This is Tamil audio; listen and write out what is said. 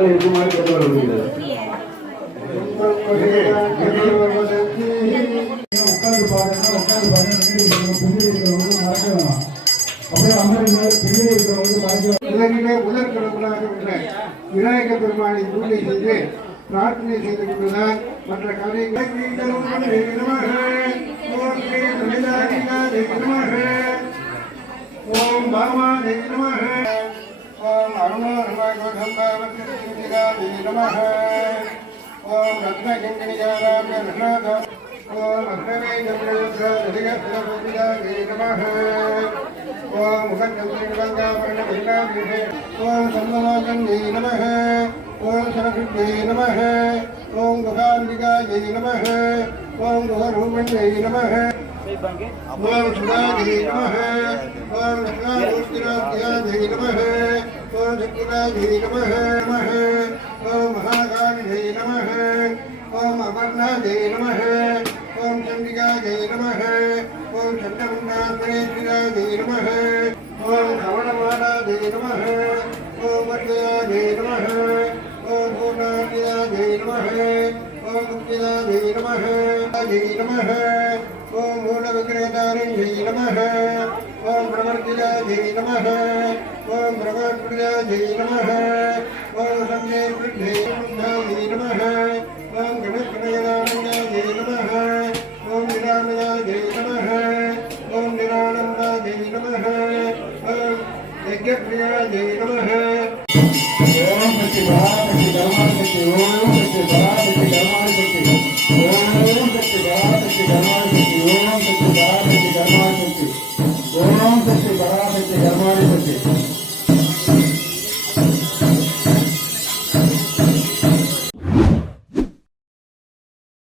இருக்குமாறு கொண்டு வர முடியாது. உட்காந்து பாருங்க, உட்காந்து பாருங்க. பின்னாடி இருக்கிறவங்க மறக்க வேணாம். அப்படியே அமருங்க. பின்னாடி இருக்கிறவங்க மறக்க முதற்கடவுளாக உள்ள விநாயகர் பெருமானை பூஜை செய்து பிரார்த்தனை செய்து கொண்டுதான் மற்ற கதைகளை ஓம் பாமா நமக ஓம் அருணாருணாகோஷந்தாவத்திரிகாதி நமக ஓம் ரத்னகிங்கணிகாராம்யநாத ஓம் அக்ரவேதம்பிரதிகாதி நமக ஓம் முகச்சந்திரங்கங்காவரணவில்லாதிரே ஓம் சந்தனாகந்தி நமக ஓம் சரஸ்வதி நமக ஓம் குகாம்பிகாயை நமக ஓம் குகரூபண்யை நமக ஓம் சுதாஜி நமக ஓம் லக்ஷ்மணமூர்த்திராஜ்யாஜை நமக ஓம் சத்யராஜை நமக நமக ஓம் மகாகாலிஜை நமக ஓம் அபர்ணாஜை நமக ஓம் சண்டிகாஜை நமக ஓம் சண்டமுண்டாத்ரேஜிராஜை நமக ஓம் சவணமாலாஜை நமக ஓம் வர்தயாஜை நமக ஓம் பூர்ணாஜை நமக ஓம் முக்திதாஜை நமக ஜை நமக ஓம் மூலவிக்கிரகதாரிணை நமக ஓம் பிரவர்த்திதாஜை நமக ஓம் பிரவர்த்திதாஜை நமக ஓம் சம்யேபிருத்தை நமக ஓம் கணக்கணகதானந்தாஜை நமக ஓம் நிரானந்தாஜை நமக ஓம் நிரானந்தாஜை நமக ஓம் யஜ்ஞப்ரியாஜை நமக ஓம் சக்தி பராசக்தி கர்மாசக்தி ஓம் சக்தி பராசக்தி கர்மாசக்தி ஓம்